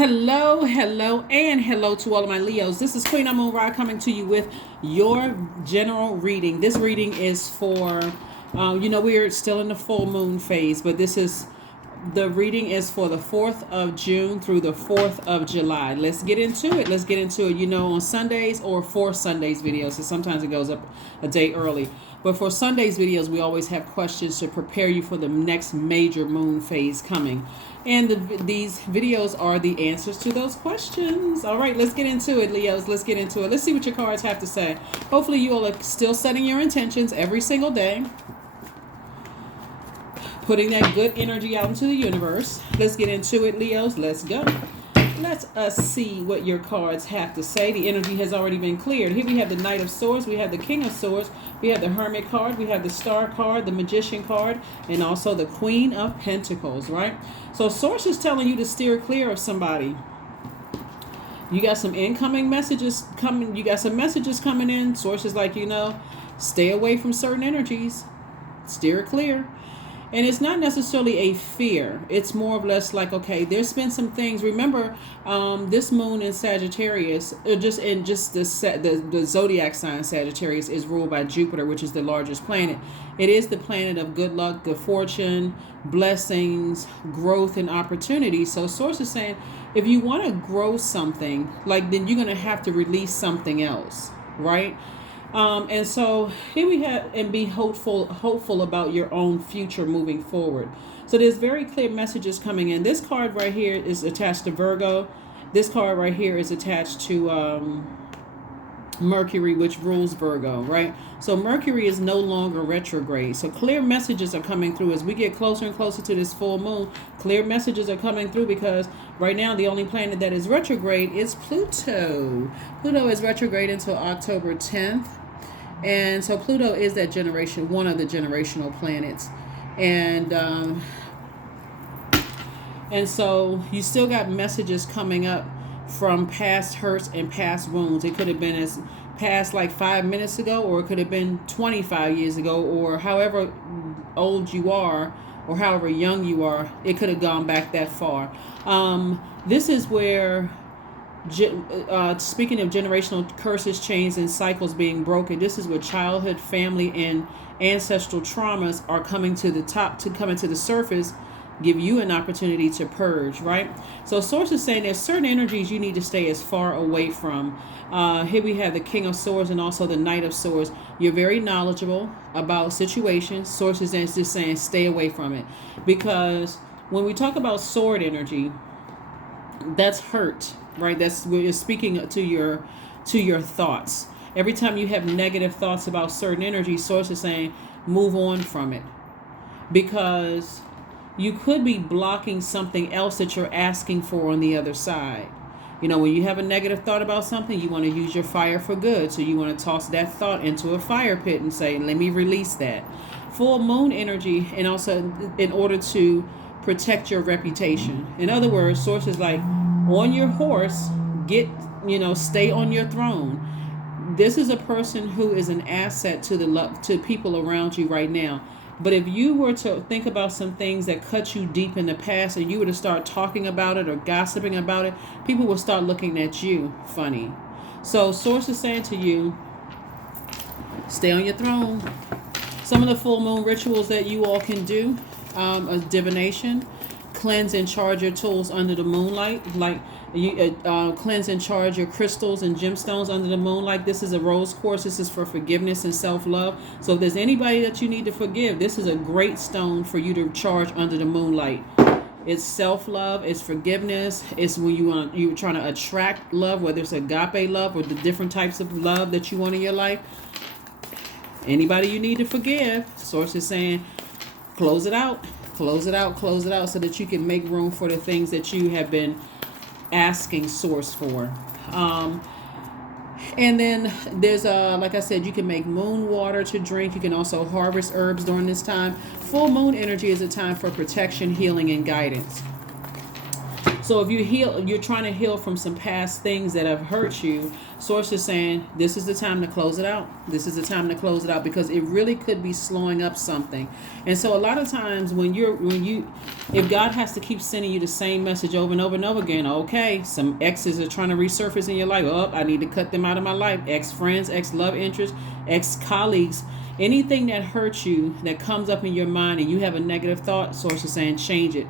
Hello, hello, and hello to all of my Leos. This is Queen Amun Ra coming to you with your general reading. This reading is for, we're still in the full moon phase, but the reading is for the 4th of June through the 4th of July. Let's get into it. On Sundays or for Sundays videos, so sometimes it goes up a day early. But for Sundays videos, we always have questions to prepare you for the next major moon phase coming. And these videos are the answers to those questions. All right, let's get into it, Leos. Let's get into it. Let's see what your cards have to say. Hopefully you all are still setting your intentions every single day, putting that good energy out into the universe. Let's get into it, Leos. Let's go. Let us see what your cards have to say. The energy has already been cleared. Here we have the Knight of Swords. We have the King of Swords. We have the Hermit card. We have the Star card, the Magician card, and also the Queen of Pentacles, right? So Source is telling you to steer clear of somebody. You got some incoming messages coming. You got some messages coming in. Source is like, stay away from certain energies. Steer clear. And it's not necessarily a fear. It's more or less like, okay, there's been some things. Remember, this moon in Sagittarius, the Zodiac sign Sagittarius is ruled by Jupiter, which is the largest planet. It is the planet of good luck, good fortune, blessings, growth, and opportunity. So Source is saying, if you want to grow something, then you're going to have to release something else, right? And so here we have, and be hopeful about your own future moving forward. So there's very clear messages coming in. This card right here is attached to Virgo. This card right here is attached to Mercury, which rules Virgo, right? So Mercury is no longer retrograde. So clear messages are coming through as we get closer and closer to this full moon. Clear messages are coming through because right now the only planet that is retrograde is Pluto. Pluto is retrograde until October 10th. And so Pluto is that one of the generational planets. And so you still got messages coming up from past hurts and past wounds. It could have been as past 5 minutes ago, or it could have been 25 years ago, or however old you are, or however young you are. It could have gone back that far. This is where, speaking of generational curses, chains, and cycles being broken, this is where childhood, family, and ancestral traumas are coming to the surface, give you an opportunity to purge, right? So Source is saying there's certain energies you need to stay as far away from. Here we have the King of Swords and also the Knight of Swords. You're very knowledgeable about situations. Source is just saying stay away from it, because when we talk about sword energy, that's hurt, right? That's where you're speaking to your thoughts. Every time you have negative thoughts about certain energy, Source is saying move on from it, because you could be blocking something else that you're asking for on the other side. When you have a negative thought about something, you want to use your fire for good. So you want to toss that thought into a fire pit and say, let me release that. Full moon energy, and also in order to protect your reputation. In other words, Source is like, on your horse, stay on your throne. This is a person who is an asset to people around you right now. But if you were to think about some things that cut you deep in the past, and you were to start talking about it or gossiping about it, people will start looking at you funny. So Source is saying to you, stay on your throne. Some of the full moon rituals that you all can do, divination, cleanse and charge your tools under the moonlight, cleanse and charge your crystals and gemstones under the moonlight. This is a rose quartz. This is for forgiveness and self-love. So if there's anybody that you need to forgive, this is a great stone for you to charge under the moonlight. It's self-love, it's forgiveness, it's when you're trying to attract love, whether it's agape love or the different types of love that you want in your life. Anybody you need to forgive, Source is saying close it out so that you can make room for the things that you have been asking Source for. And then there's like I said, you can make moon water to drink. You can also harvest herbs during this time. Full moon energy is a time for protection, healing, and guidance. So if you're trying to heal from some past things that have hurt you. Source is saying this is the time to close it out. This is the time to close it out, because it really could be slowing up something. And so a lot of times if God has to keep sending you the same message over and over and over again, okay, some exes are trying to resurface in your life. Oh, I need to cut them out of my life. Ex-friends, ex-love interests, ex-colleagues. Anything that hurts you, that comes up in your mind and you have a negative thought, Source is saying change it.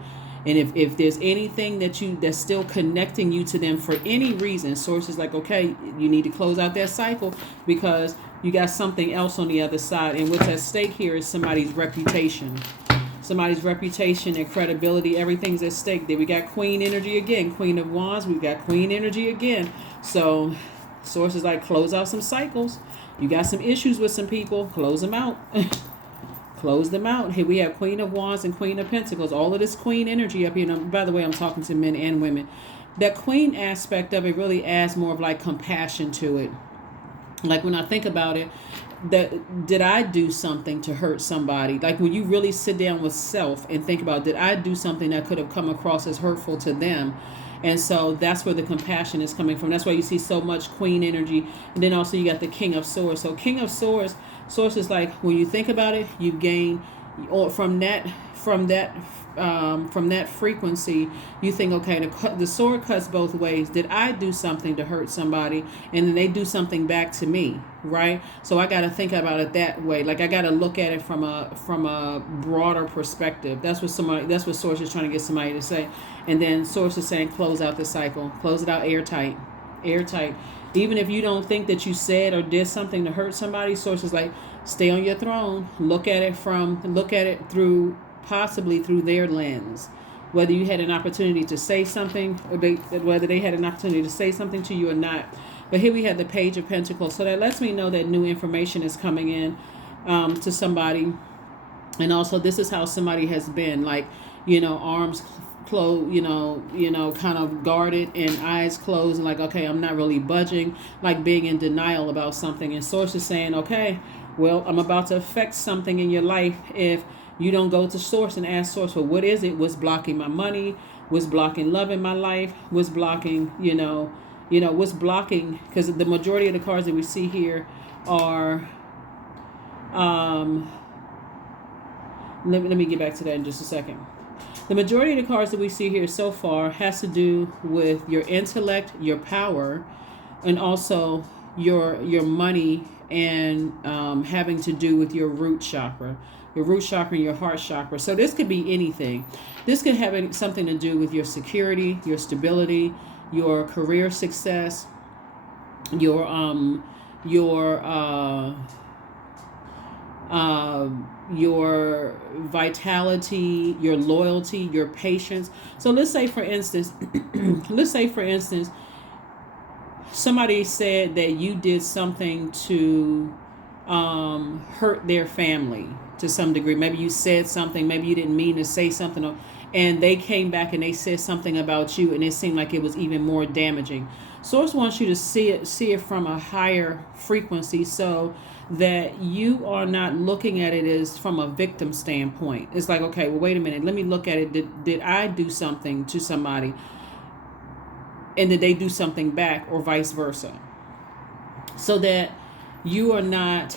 And if there's anything that's still connecting you to them for any reason, Source is like, okay, you need to close out that cycle, because you got something else on the other side. And what's at stake here is somebody's reputation. Somebody's reputation and credibility, everything's at stake. Then we got Queen energy again, Queen of Wands, we got Queen energy again. So Source is like, close out some cycles. You got some issues with some people, close them out. Close them out. Here we have Queen of Wands and Queen of Pentacles. All of this Queen energy up here. Now, by the way, I'm talking to men and women. That Queen aspect of it really adds more of like compassion to it. Like when I think about it, did I do something to hurt somebody? Like when you really sit down with self and think about, did I do something that could have come across as hurtful to them? And so that's where the compassion is coming from. That's why you see so much Queen energy. And then also you got the King of Swords. So King of Swords, Source is like, when you think about it, you gain from that frequency. You think, okay, the sword cuts both ways. Did I do something to hurt somebody, and then they do something back to me, right? So I got to think about it that way. Like I got to look at it from a broader perspective. That's what Source is trying to get somebody to say. And then Source is saying, close out the cycle, close it out airtight. Even if you don't think that you said or did something to hurt somebody, Source is like, stay on your throne. Look at it through, possibly through their lens. Whether you had an opportunity to say something, or whether they had an opportunity to say something to you or not. But here we have the Page of Pentacles. So that lets me know that new information is coming in to somebody. And also this is how somebody has been, like, arms closed, kind of guarded and eyes closed, and like, okay, I'm not really budging, like being in denial about something. And Source is saying, okay, well, I'm about to affect something in your life if you don't go to Source and ask Source, well, what is it? What's blocking my money? What's blocking love in my life? What's blocking, what's blocking? Because the majority of the cards that we see here are, let me get back to that in just a second. The majority of the cards that we see here so far has to do with your intellect, your power, and also your money, and having to do with your root chakra. Your root chakra and your heart chakra. So this could be anything. This could have something to do with your security, your stability, your career success, your vitality, your loyalty, your patience. So let's say for instance, somebody said that you did something to hurt their family to some degree. Maybe you said something, maybe you didn't mean to say something, and they came back and they said something about you, and it seemed like it was even more damaging. Source wants you to see it from a higher frequency, so that you are not looking at it as from a victim standpoint. It's like, okay, well, wait a minute, let me look at it. Did I do something to somebody, and did they do something back, or vice versa? So that you are not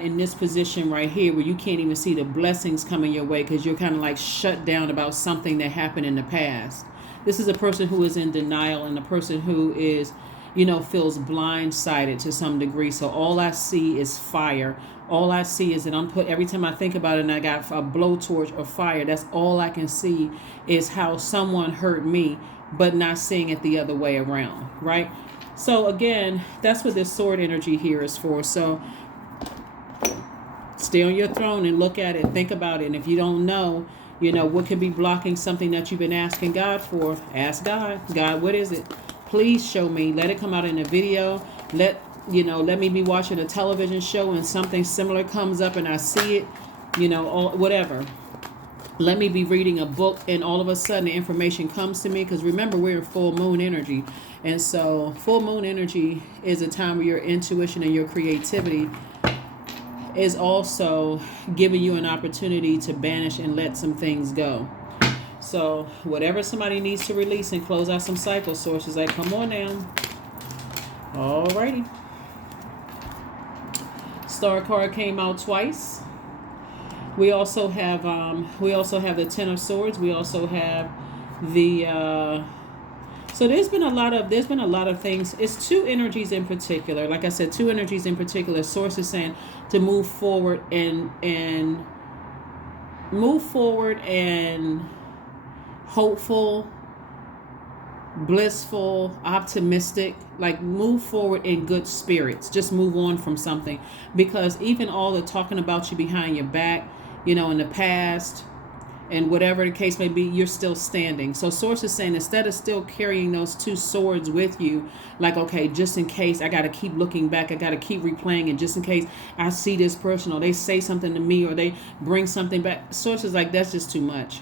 in this position right here where you can't even see the blessings coming your way, because you're kind of like shut down about something that happened in the past. This is a person who is in denial, and a person who is, feels blindsided to some degree. So all I see is fire. All I see is that every time I think about it and I got a blowtorch or fire, that's all I can see is how someone hurt me, but not seeing it the other way around, right? So again, that's what this sword energy here is for. So stay on your throne and look at it, think about it. And if you don't know, what could be blocking something that you've been asking God for, ask God. God, what is it? Please show me. Let it come out in a video. Let me be watching a television show and something similar comes up and I see it, whatever. Let me be reading a book and all of a sudden the information comes to me, because remember, we're in full moon energy. And so full moon energy is a time where your intuition and your creativity is also giving you an opportunity to banish and let some things go. So whatever somebody needs to release and close out some cycles, Source is like, come on now. Alrighty. Star card came out twice. We also have the Ten of Swords. We also have the so there's been a lot of things. It's two energies in particular. Like I said, two energies in particular. Source is saying to move forward and hopeful, blissful, optimistic, like move forward in good spirits. Just move on from something, because even all the talking about you behind your back, in the past and whatever the case may be, you're still standing. So Source is saying, instead of still carrying those two swords with you, like, okay, just in case I got to keep looking back, I got to keep replaying, and just in case I see this person or they say something to me or they bring something back, Source is like, that's just too much.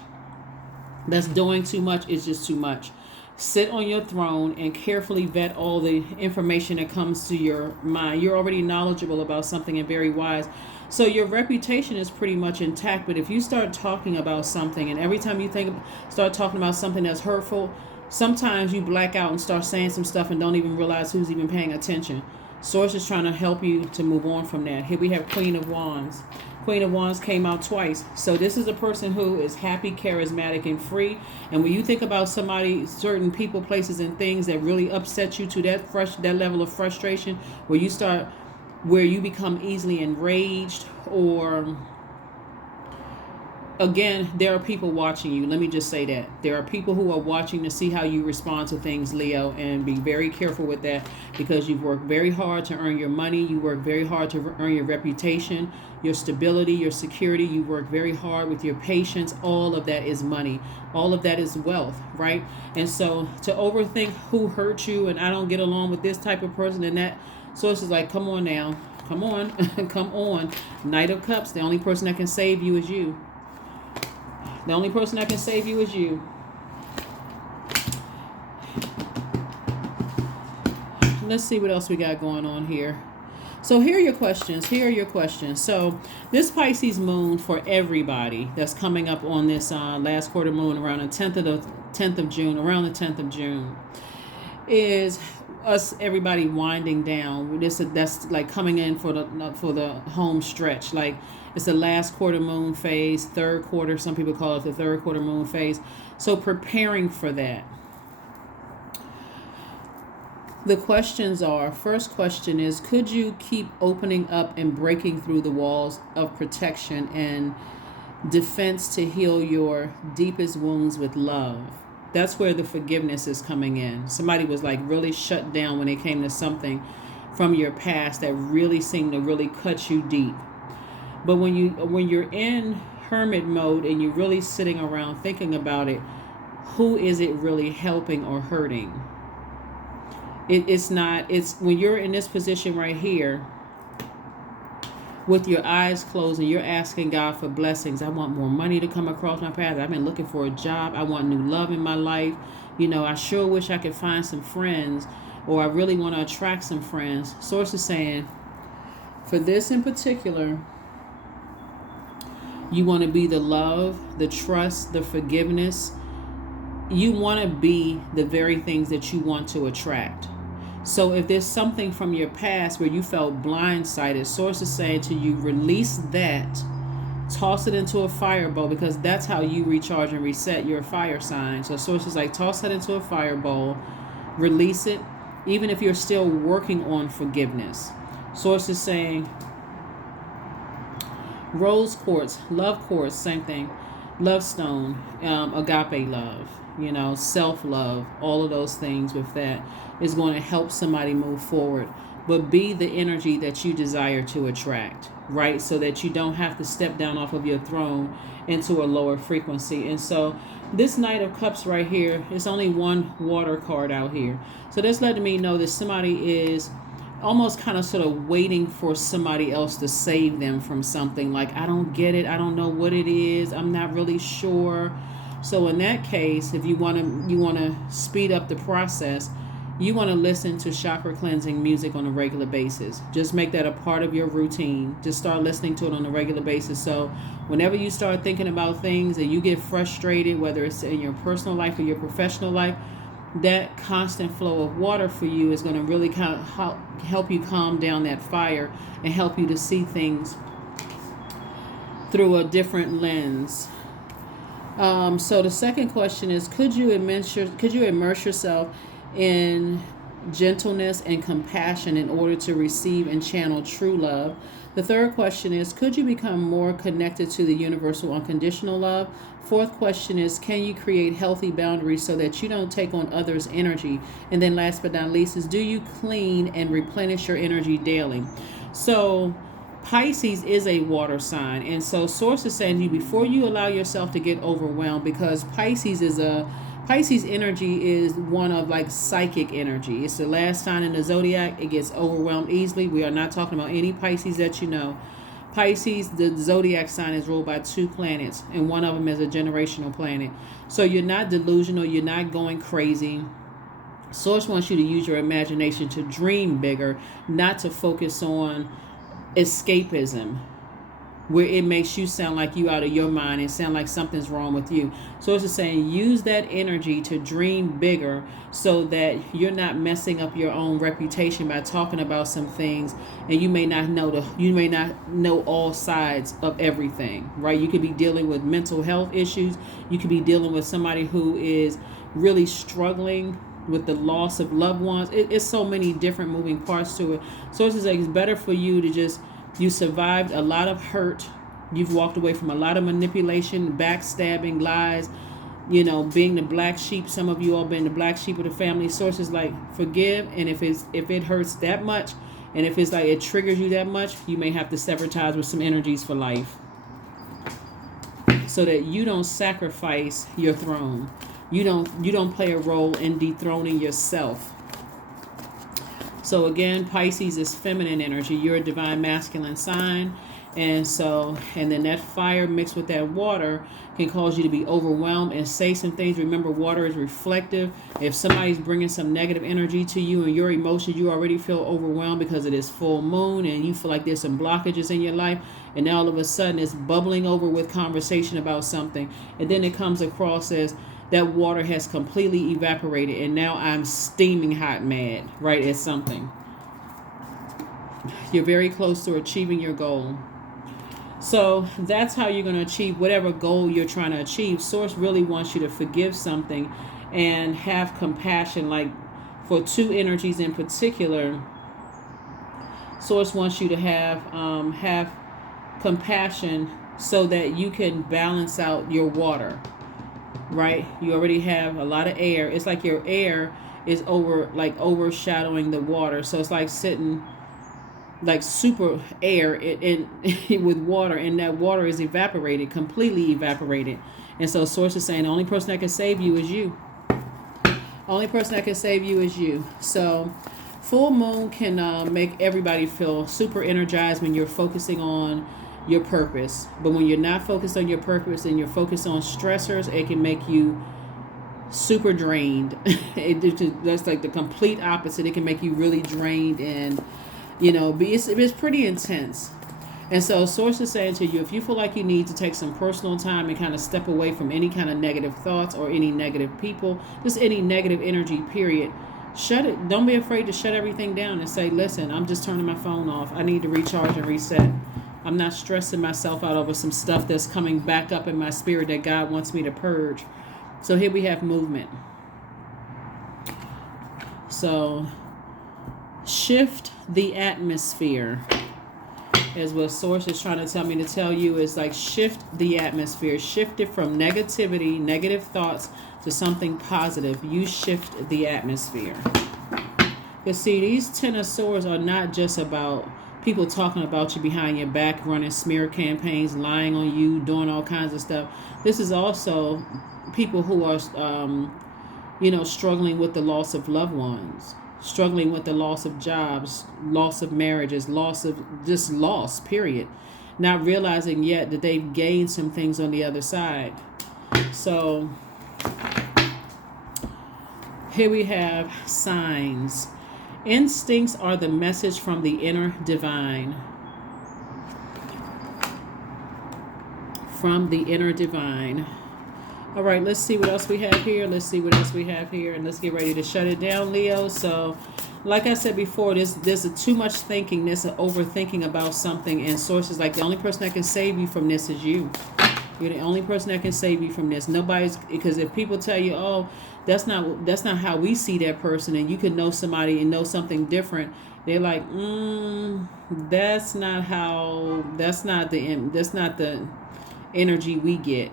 That's doing too much. It's just too much. Sit on your throne and carefully vet all the information that comes to your mind. You're already knowledgeable about something and very wise. So your reputation is pretty much intact. But if you start talking about something, and every time you start talking about something that's hurtful, sometimes you black out and start saying some stuff and don't even realize who's even paying attention. Source is trying to help you to move on from that. Here we have Queen of Wands. Queen of Wands came out twice. So this is a person who is happy, charismatic, and free. And when you think about somebody, certain people, places, and things that really upset you to that level of frustration, where you become easily enraged, or again, there are people watching you. Let me just say that. There are people who are watching to see how you respond to things, Leo, and be very careful with that, because you've worked very hard to earn your money. You work very hard to earn your reputation, your stability, your security. You work very hard with your patience. All of that is money. All of that is wealth, right? And so to overthink who hurt you and I don't get along with this type of person and that, Source is like, come on now. Come on. Come on. Knight of Cups. The only person that can save you is you. The only person that can save you is you. Let's see what else we got going on here. So here are your questions. So this Pisces moon for everybody that's coming up on this last quarter moon around the 10th of June, is us, everybody winding down. That's like coming in for the home stretch. Like, it's the last quarter moon phase, third quarter. Some people call it the third quarter moon phase. So preparing for that. The questions are, first question is, could you keep opening up and breaking through the walls of protection and defense to heal your deepest wounds with love? That's where the forgiveness is coming in. Somebody was like really shut down when it came to something from your past that really seemed to really cut you deep. But when you're in hermit mode and you're really sitting around thinking about it, who is it really helping or hurting? It's when you're in this position right here with your eyes closed and you're asking God for blessings. I want more money to come across my path. I've been looking for a job. I want new love in my life. I sure wish I could find some friends, or I really want to attract some friends. Source is saying, for this in particular, you want to be the love, the trust, the forgiveness. You want to be the very things that you want to attract. So if there's something from your past where you felt blindsided, Source is saying to you, release that, toss it into a fire bowl, because that's how you recharge and reset your fire sign. So Source is like, toss that into a fire bowl, release it, even if you're still working on forgiveness. Source is saying, rose quartz, love quartz, same thing, love stone, agape love, self-love, all of those things with that is going to help somebody move forward. But be the energy that you desire to attract, right? So that you don't have to step down off of your throne into a lower frequency. And so this Knight of Cups right here, it's only one water card out here. So that's letting me know that somebody is almost kind of sort of waiting for somebody else to save them from something. Like, I don't get it. I don't know what it is. I'm not really sure. So in that case, if you want to speed up the process, you want to listen to chakra cleansing music on a regular basis. Just make that a part of your routine. Just start listening to it on a regular basis. So whenever you start thinking about things and you get frustrated, whether it's in your personal life or your professional life, that constant flow of water for you is going to really kind of help you calm down that fire and help you to see things through a different lens. So the second question is, could you immerse yourself in gentleness and compassion in order to receive and channel true love? The third question is, could you become more connected to the universal unconditional love? Fourth question is, can you create healthy boundaries so that you don't take on others' energy? And then last but not least is, do you clean and replenish your energy daily? So Pisces is a water sign, and so Source is saying to you, before you allow yourself to get overwhelmed, because Pisces energy is one of like psychic energy. It's the last sign in the zodiac. It gets overwhelmed easily. We are not talking about any Pisces that you know. Pisces, the zodiac sign, is ruled by 2 planets, and one of them is a generational planet. So you're not delusional. You're not going crazy. Source wants you to use your imagination to dream bigger, not to focus on escapism, where it makes you sound like you out of your mind and sound like something's wrong with you. So it's just saying, use that energy to dream bigger so that you're not messing up your own reputation by talking about some things, and you may not know all sides of everything, right? You could be dealing with mental health issues. You could be dealing with somebody who is really struggling with the loss of loved ones. It's so many different moving parts to it. So it's like, it's better for you to just, you survived a lot of hurt. You've walked away from a lot of manipulation, backstabbing, lies, being the black sheep. Some of you all been the black sheep of the family. Source is like, forgive. And if it hurts that much, and if it's like it triggers you that much, you may have to sever ties with some energies for life, so that you don't sacrifice your throne. You don't play a role in dethroning yourself. So again, Pisces is feminine energy. You're a divine masculine sign. And then that fire mixed with that water can cause you to be overwhelmed and say some things. Remember, water is reflective. If somebody's bringing some negative energy to you and your emotions, you already feel overwhelmed because it is full moon and you feel like there's some blockages in your life. And now all of a sudden it's bubbling over with conversation about something. And then it comes across as that water has completely evaporated and now I'm steaming hot mad, right, at something. You're very close to achieving your goal. So that's how you're going to achieve whatever goal you're trying to achieve. Source really wants you to forgive something and have compassion. Like for 2 energies in particular, Source wants you to have compassion so that you can balance out your water. Right? You already have a lot of air. It's like your air is overshadowing the water. So it's like sitting like super air in with water, and that water is completely evaporated. And so Source is saying the only person that can save you is you. Only person that can save you is you. So full moon can make everybody feel super energized when you're focusing on your purpose. But when you're not focused on your purpose and you're focused on stressors, it can make you super drained. That's like the complete opposite. It can make you really drained and, it's pretty intense. And so Source is saying to you, if you feel like you need to take some personal time and kind of step away from any kind of negative thoughts or any negative people, just any negative energy, period, shut it. Don't be afraid to shut everything down and say, listen, I'm just turning my phone off. I need to recharge and reset. I'm not stressing myself out over some stuff that's coming back up in my spirit that God wants me to purge. So here we have movement. So shift the atmosphere is what Source is trying to tell me to tell you, is like shift the atmosphere. Shift it from negativity, negative thoughts to something positive. You shift the atmosphere. Because see, these 10 of Swords are not just about people talking about you behind your back, running smear campaigns, lying on you, doing all kinds of stuff. This is also people who are, struggling with the loss of loved ones, struggling with the loss of jobs, loss of marriages, loss, period. Not realizing yet that they've gained some things on the other side. So Here we have signs. Instincts are the message from the inner divine. From the inner divine. All right, let's see what else we have here. And let's get ready to shut it down, Leo. So, like I said before, there's a too much thinking, there's an overthinking about something, and sources like the only person that can save you from this is you. You're the only person that can save you from this. Nobody's, because if people tell you, oh, that's not how we see that person, and you can know somebody and know something different, they're like, that's not the energy we get.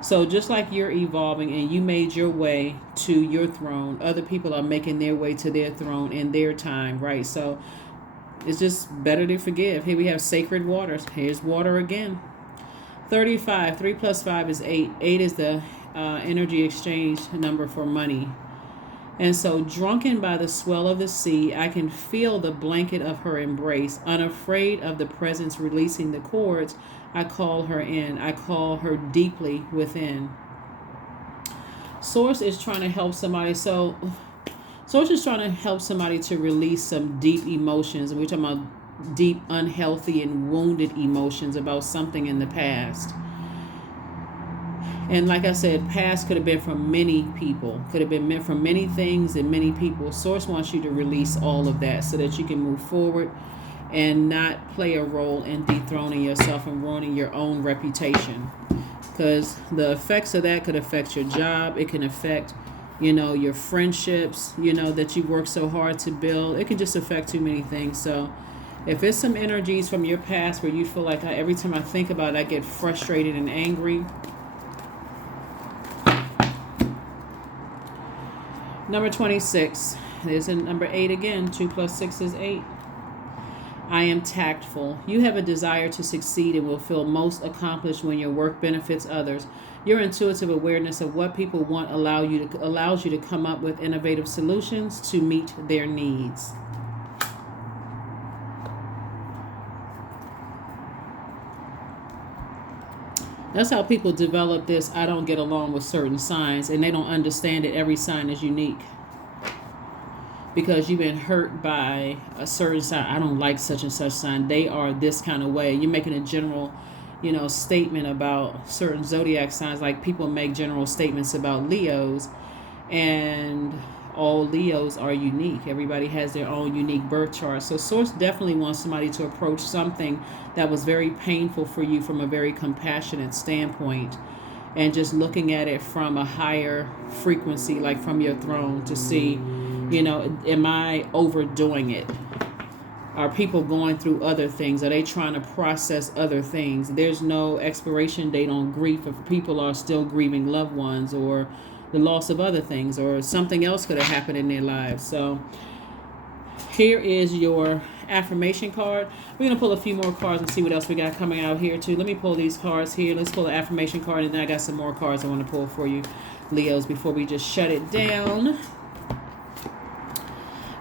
So just like you're evolving and you made your way to your throne, other people are making their way to their throne in their time, right? So it's just better to forgive. Here we have sacred waters. Here's water again. 35. 3 plus 5 is 8. 8 is the energy exchange number for money. And so, drunken by the swell of the sea, I can feel the blanket of her embrace. Unafraid of the presence releasing the cords, I call her in. I call her deeply within. Source is trying to help somebody. So, Source is trying to help somebody to release some deep emotions. And we're talking about deep, unhealthy, and wounded emotions about something in the past. And like I said, past could have been from many people, could have been meant from many things and many people. Source wants you to release all of that so that you can move forward and not play a role in dethroning yourself and ruining your own reputation. Because the effects of that could affect your job. It can affect, your friendships, that you work so hard to build. It can just affect too many things. So if it's some energies from your past where you feel like every time I think about it, I get frustrated and angry. Number 26. There's a number 8 again. 2 plus 6 is 8. I am tactful. You have a desire to succeed and will feel most accomplished when your work benefits others. Your intuitive awareness of what people want allows you to come up with innovative solutions to meet their needs. That's how people develop this. I don't get along with certain signs, and they don't understand that every sign is unique. Because you've been hurt by a certain sign. I don't like such and such sign. They are this kind of way. You're making a general, statement about certain zodiac signs. Like people make general statements about Leos, and all Leos are unique. Everybody has their own unique birth chart. So Source definitely wants somebody to approach something that was very painful for you from a very compassionate standpoint, and just looking at it from a higher frequency, like from your throne, to see, am I overdoing it? Are people going through other things? Are they trying to process other things? There's no expiration date on grief if people are still grieving loved ones or the loss of other things, or something else could have happened in their lives. So here is your affirmation card. We're going to pull a few more cards and see what else we got coming out here too. Let me pull these cards here. Let's pull the affirmation card, and then I got some more cards I want to pull for you, Leos, before we just shut it down.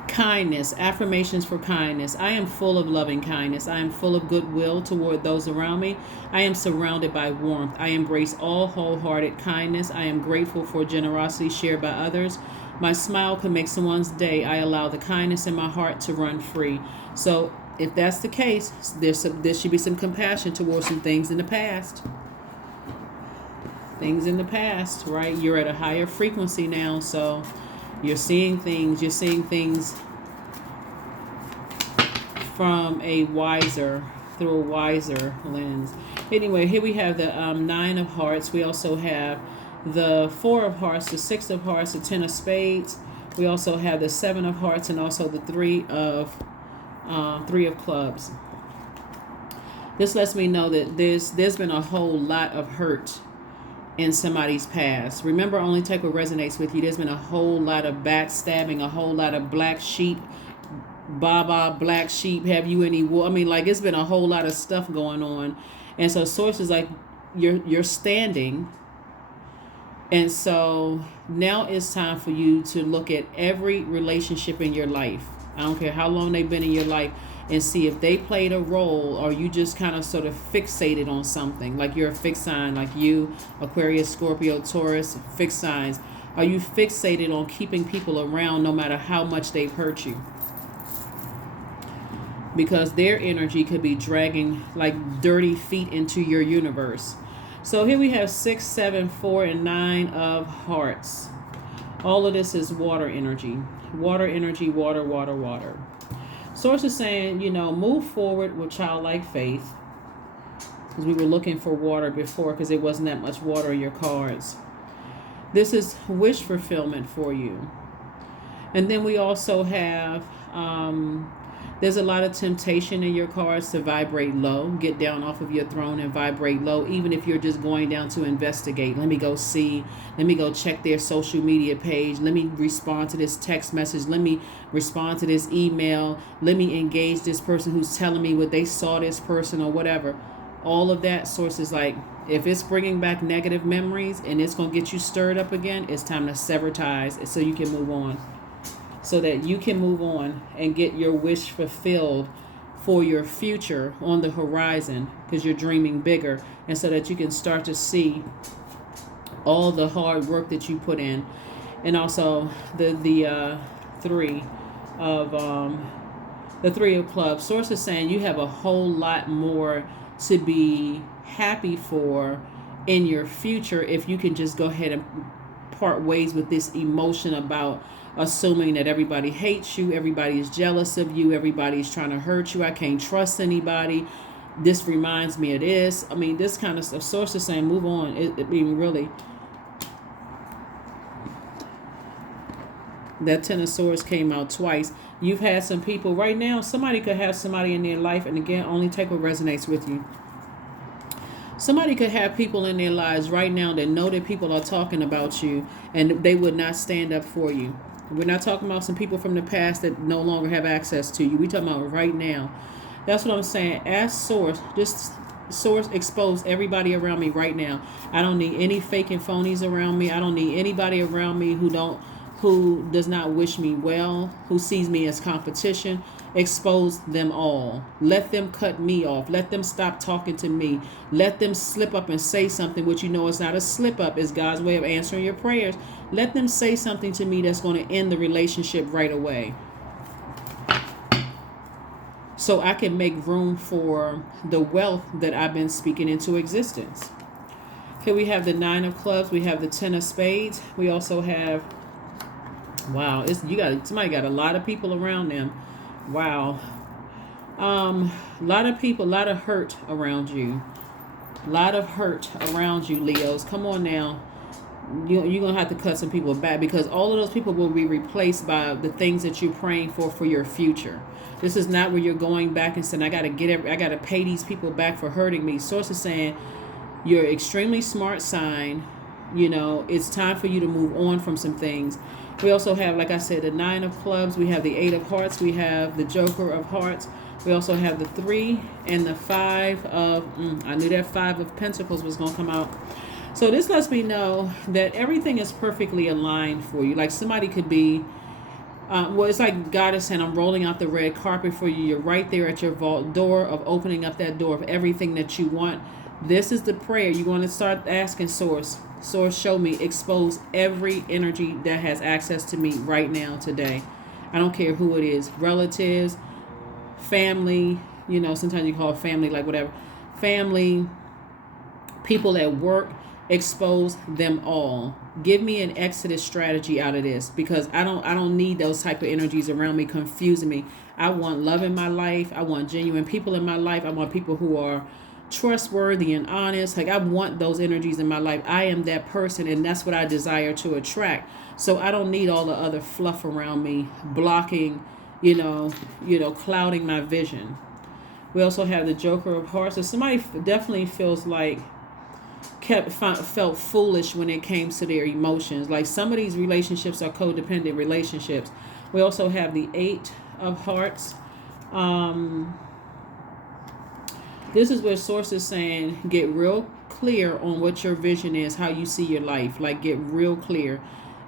Kindness. Affirmations for kindness. I am full of loving kindness. I am full of goodwill toward those around me. I am surrounded by warmth. I embrace all wholehearted kindness. I am grateful for generosity shared by others. My smile can make someone's day. I allow the kindness in my heart to run free. So if that's the case, there should be some compassion towards some things in the past. Things in the past, right? You're at a higher frequency now, so you're seeing things from through a wiser lens. Anyway, here we have the 9 of hearts. We also have the 4 of hearts, the 6 of hearts, the 10 of spades. We also have the 7 of hearts, and also the 3 of clubs. This lets me know that there's been a whole lot of hurt in somebody's past. Remember, only take what resonates with you. There's been a whole lot of backstabbing, a whole lot of black sheep. Black sheep, have you any war? I mean, like, it's been a whole lot of stuff going on. And so Source is like, you're standing. And so now it's time for you to look at every relationship in your life. I don't care how long they've been in your life, and see if they played a role, or you just kind of sort of fixated on something. Like you're a fixed sign, like you, Aquarius, Scorpio, Taurus, fixed signs. Are you fixated on keeping people around no matter how much they've hurt you? Because their energy could be dragging like dirty feet into your universe. So here we have 6, 7, 4, and 9 of hearts. All of this is water energy. Water energy, water, water, water. Source is saying, move forward with childlike faith. Because we were looking for water before because it wasn't that much water in your cards. This is wish fulfillment for you. And then we also have, there's a lot of temptation in your cards to vibrate low. Get down off of your throne and vibrate low, even if you're just going down to investigate. Let me go see. Let me go check their social media page. Let me respond to this text message. Let me respond to this email. Let me engage this person who's telling me what they saw this person or whatever. All of that source is like, if it's bringing back negative memories and it's going to get you stirred up again, it's time to sever ties so you can move on. So that you can move on and get your wish fulfilled for your future on the horizon, because you're dreaming bigger, and so that you can start to see all the hard work that you put in. And also the three of clubs. Source is saying you have a whole lot more to be happy for in your future if you can just go ahead and part ways with this emotion about assuming that everybody hates you, everybody is jealous of you, everybody's trying to hurt you, I can't trust anybody, this reminds me of this. I mean, this kind of stuff. Source is saying move on. It mean, really, that Ten of Swords came out twice. You've had some people right now, somebody could have somebody in their life, and again, only take what resonates with you. Somebody could have people in their lives right now that know that people are talking about you and they would not stand up for you. We're not talking about some people from the past that no longer have access to you. We're talking about right now. That's what I'm saying. Ask Source. Just Source, expose everybody around me right now. I don't need any fake and phonies around me. I don't need anybody around me who does not wish me well, who sees me as competition. Expose them all. Let them cut me off. Let them stop talking to me. Let them slip up and say something, which you know is not a slip up. It's God's way of answering your prayers. Let them say something to me that's going to end the relationship right away, so I can make room for the wealth that I've been speaking into existence. Here we have the 9 of clubs. We have the 10 of spades. We also have, wow, somebody got a lot of people around them. Wow. A lot of people, a lot of hurt around you. A lot of hurt around you, Leos. Come on now. You're going to have to cut some people back, because all of those people will be replaced by the things that you're praying for your future. This is not where you're going back and saying, I got to pay these people back for hurting me. Source is saying you're an extremely smart sign. It's time for you to move on from some things. We also have, like I said, the 9 of clubs. We have the 8 of hearts. We have the Joker of hearts. We also have the 3 and the 5 of, I knew that 5 of pentacles was going to come out. So this lets me know that everything is perfectly aligned for you. Like somebody could be, it's like God is saying, I'm rolling out the red carpet for you. You're right there at your vault door of opening up that door of everything that you want. This is the prayer. You're going to start asking Source. Source, show me, expose every energy that has access to me right now, today. I don't care who it is. Relatives, family, sometimes you call it family, like whatever. Family, people at work, expose them all. Give me an exodus strategy out of this, because I don't need those type of energies around me confusing me. I want love in my life. I want genuine people in my life. I want people who are trustworthy and honest. Like I want those energies in my life. I am that person, and that's what I desire to attract. So I don't need all the other fluff around me blocking, clouding my vision. We also have the Joker of hearts. So somebody definitely feels like felt foolish when it came to their emotions. Like some of these relationships are codependent relationships. We also have the 8 of hearts. This is where Source is saying, get real clear on what your vision is, how you see your life. Like, get real clear.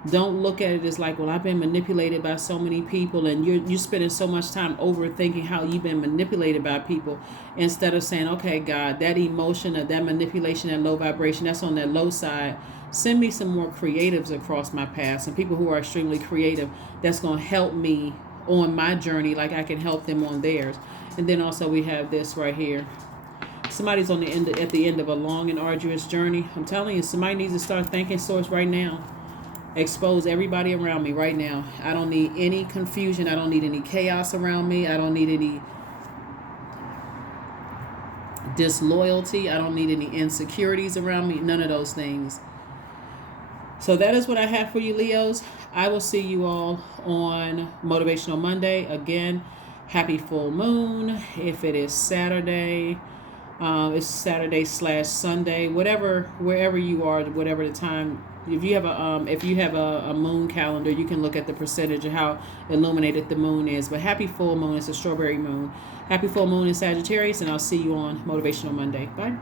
Don't look at it as like, well, I've been manipulated by so many people, and you're spending so much time overthinking how you've been manipulated by people, instead of saying, okay, God, that emotion of that manipulation, that low vibration, that's on that low side. Send me some more creatives across my path, some people who are extremely creative that's going to help me on my journey like I can help them on theirs. And then also we have this right here. Somebody's on the end at the end of a long and arduous journey. I'm telling you, somebody needs to start thanking Source right now. Expose everybody around me right now. I don't need any confusion. I don't need any chaos around me. I don't need any disloyalty. I don't need any insecurities around me. None of those things. So that is what I have for you, Leos. I will see you all on Motivational Monday. Again, happy full moon. If it is Saturday, it's Saturday/Sunday, whatever, wherever you are, whatever the time. If you have a moon calendar, you can look at the percentage of how illuminated the moon is. But happy full moon. It's a strawberry moon. Happy full moon in Sagittarius, and I'll see you on Motivational Monday. Bye.